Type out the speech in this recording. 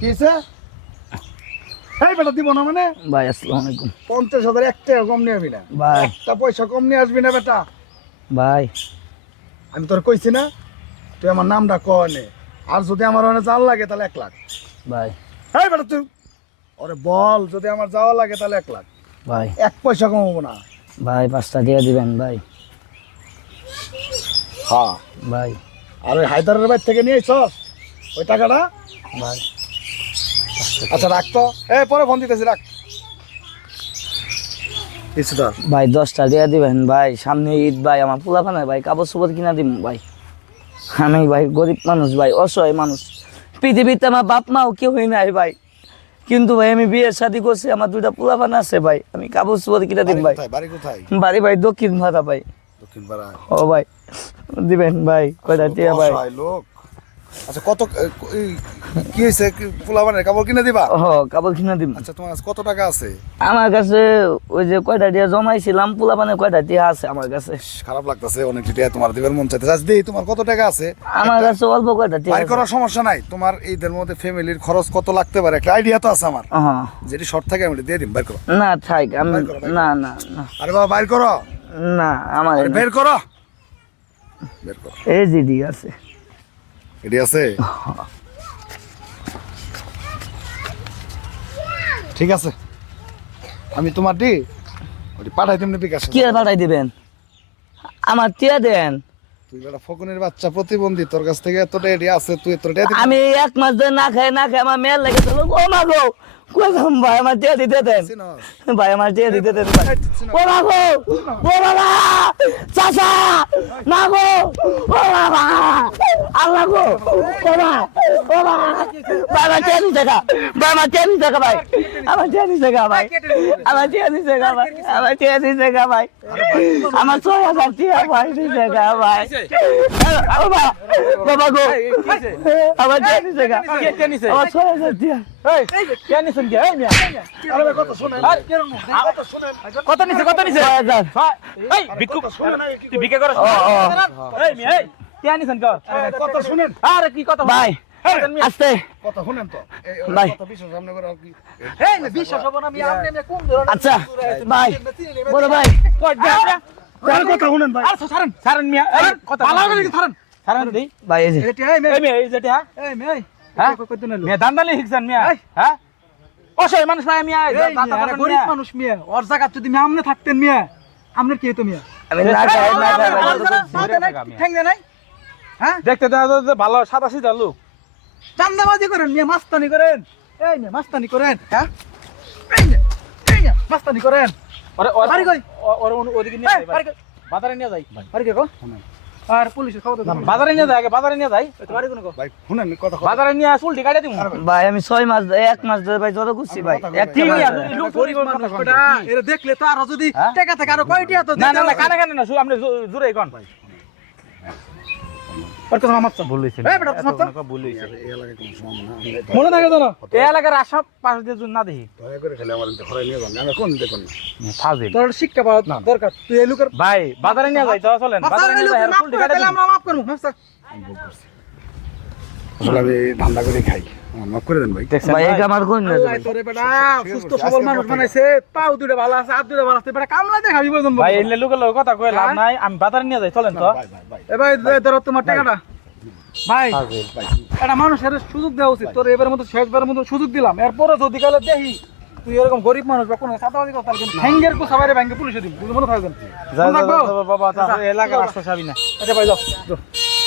কিসে এই বেটা দিব না মানে ভাই আসসালামু আলাইকুম 50,000 একটা কম নিয়ে আসবি না ভাই একটা পয়সা কম নিয়ে আসবি না বেটা ভাই আমি তোর কইছি না তুই আমার নামটা কনে আর যদি আমার ওখানে জাল লাগে তাহলে 1 লাখ ভাই এই বেটা তুই ওরে বল যদি আমার যাওয়া লাগে তাহলে 1 লাখ ভাই 1 পয়সা কমাবো না ভাই 5টা দিয়ে দিবেন ভাই হ্যাঁ ভাই আর ওই হায়দারের বাড়ি থেকে নিয়ে আইছস ওই টাকাটা ভাই আচ্ছা রাখ তো পরে ফোন দিতেছি রাখ কিছু ধর ভাই 10টা দিয়ে দিবেন ভাই সামনে ঈদ ভাই আমার পোলাপানে ভাই কাপড় চোপড় কিনা দিব ভাই আমি ভাই গরিব মানুষ ভাই অসহায় মানুষ পৃথিবীতে আমার বাপ মাও কেউই নাই ভাই কিন্তু ভাই আমি বিয়ের শাদী করছি আমার 2টা পোলাপান আছে ভাই আমি কাপড় চোপড় কিনা দিব ভাই বাড়ি কোথায় বাড়ি ভাই দক্ষিণ ভাড়া ভাই দক্ষিণ পাড়া ও ভাই দিবেন ভাই কয়টা দিয়ে ভাই লোক আচ্ছা কত কি হয়েছে পোলাবানের কাপড় কিনে দিবা ও কাপড় কিনা দিব আচ্ছা তোমার কাছে কত টাকা আছে আমার কাছে ওই যে কয়টা দিয়ে জমাইছিলাম পোলাপানে কয়টা দিয়ে আছে আমার কাছে খারাপ লাগতেছে অনেক টাকা তোমার দিবার মন চাইতেছে আজ দেই তোমার কত টাকা আছে আমার কাছে অল্প কয়টা দিয়ে বাইর করার সমস্যা নাই তোমার এইদের মধ্যে ফ্যামিলির খরচ কত লাগতে পারে একটা আইডিয়া তো আছে আমার হ্যাঁ যেটি শর্ট থাকে আমি দিয়ে দিম বাইর করো না থাক আমি বাইর করো, বাইর না না না আরে বাবা বাইর করো না আমার আরে বের করো বের করো এই জিডি আছে এটি আছে ঠিক আছে আমি তোমার দি ওটি পাঠাই দিমনি বিকাশ কি আর পাঠাই দিবেন আমার টিয়া দেন তুই বেটা ফকুনের বাচ্চা প্রতিবন্ধী তোর কাছ থেকে এতটা এটি আছে তুই এতটা আমি 1 মাস ধরে না খাই আমার মেয়ের লেগে চলো ও মা গো কইলাম ভাই আমার টিয়া দিতে দেন ভাই আমার টিয়া দিতে দেন ভাই ও মা গো ও বাবা চাচা না গো ও বাবা আল্লাহ গো ও মা ও মা ভাই আমার টিয়া দিতে গা ভাই আমার টিয়া দিতে গা ভাই আমার টিয়া দিতে গা ভাই আমার টিয়া দিতে গা ভাই আমার টিয়া দিতে গা ভাই আমার 6,000 টিয়া ভাই দিতে গা ভাই বাবা বাবা গো আমার টিয়া দিতে গা আমার 6,000 টিয়া এই কেন নিছেন কে এই মিয়া আরে ভাই কত শুনেন কত শুনেন কত নিছে 6,000 এই ভিক্ষু শুনেন তুই ভিক্ষা করছ এই মিয়া এই কেন নিছেন কে কত শুনেন আরে কি কথা ভাই আস্তে কত শুনেন তো ভাই। কত বিশ্বাস সামনে করে আর কি এই বিশ্বাস হবে না মিয়া আপনি মিয়া কোন ধরনের আচ্ছা ভাই বড় ভাই কই দেন আর কথা শুনেন ভাই আর সারেন সারেন মিয়া এই কথা ভালো করে কি সারেন সারেন দেই ভাই এই যে এই মিয়া এই যেটা এই মেই হ্যাঁ মিয়া দান্দালি শিখছেন মিয়া হ্যাঁ অসহায় মানুষ ভাই মিয়া গরিব মানুষ মিয়া ওর জায়গা যদি মিয়া আমনে থাকতেন মিয়া আমনের কি হতো মিয়া আমি না খাই না খাই ঠেং দে নাই হ্যাঁ দেখতে দেখা যাচ্ছে ভালো সাদা সিধা লোক চান্দাবাজি করেন মিয়া মাস্তানি করেন এই মিয়া মাস্তানি করেন হ্যাঁ এই মিয়া মাস্তানি করেন ওরে বাড়ি কই ওরে ওদিকে নিয়ে যাই বাড়ি কই বাজারে নিয়ে যাই বাড়ি কই গো আর পুলিশের খবর দাও বাজারে নিয়ে যাই আগে বাজারে নিয়ে যাই বাড়ি কোন গো ভাই শুনেন কথা বাজারে নিয়ে চুলটি কাটে দিমু ভাই আমি 6 মাস 1 মাস ধরে ভাই যত খুশি ভাই এক ঠিক মাস আছে ধরে। লোক গরিব মানুষ বেটা এরা দেখলে তো আর যদি টাকা থেকে আরো কয়টিয়া তো না না না কানে কানে না শুধু আপনি জোরে কোন ভাই আর কথা মামা ভুল হইছে এই বেটা মামা ভুল হইছে এই এলাকায় কোনো সমস্যা না মনে থাকে তো না এই এলাকার আশা পাশ দিয়ে না দেখি দয়া করে খালি আমার ঘরে নিয়ে যান আমি কোন দেখুন ফাজিল তোর শিক্ষা পাওয়া দরকার তুই এই লোকের ভাই বাজারে নিয়ে যাই তো চলেন বাজারে নিয়ে যাই আর চুলটি কাটে দিমু আমরা মাফ করব মাস্টার আসলে আমি ধান্দা করে খাই আমার মাফ করে দেন ভাই দেখছেন ভাই ভাই এক আমার কোন না আল্লাহ তোরে বেটা সুস্থ সবল মানুষ বানাইছে পাও দুটো ভালো আছে হাত দুটো ভালো আছে বেটা কামলা দেখাবি বলতাম ভাই এলে লোকের লোক কথা কই লাভ নাই আমি বাজারে নিয়ে যাই চলেন তো ভাই ভাই ভাই এ ভাই ধরো তোমার টাকাটা ভাই ফাজিল এটা মানুষের সুযোগ দেওয়া উচিত তোর এবারের মতো শেষবারের মতো সুযোগ দিলাম এরপরে যদি কালে দেখি তুই এরকম গরিব মানুষ বা কোনো চাঁদাবাজি করতে পারবি না হ্যাঙ্গের কো সবাই ব্যাংকে পুলিশে দিবি মনে থাকবেন যা বাবা তা এলাকার আশা সাবি না আচ্ছা ভাই যাও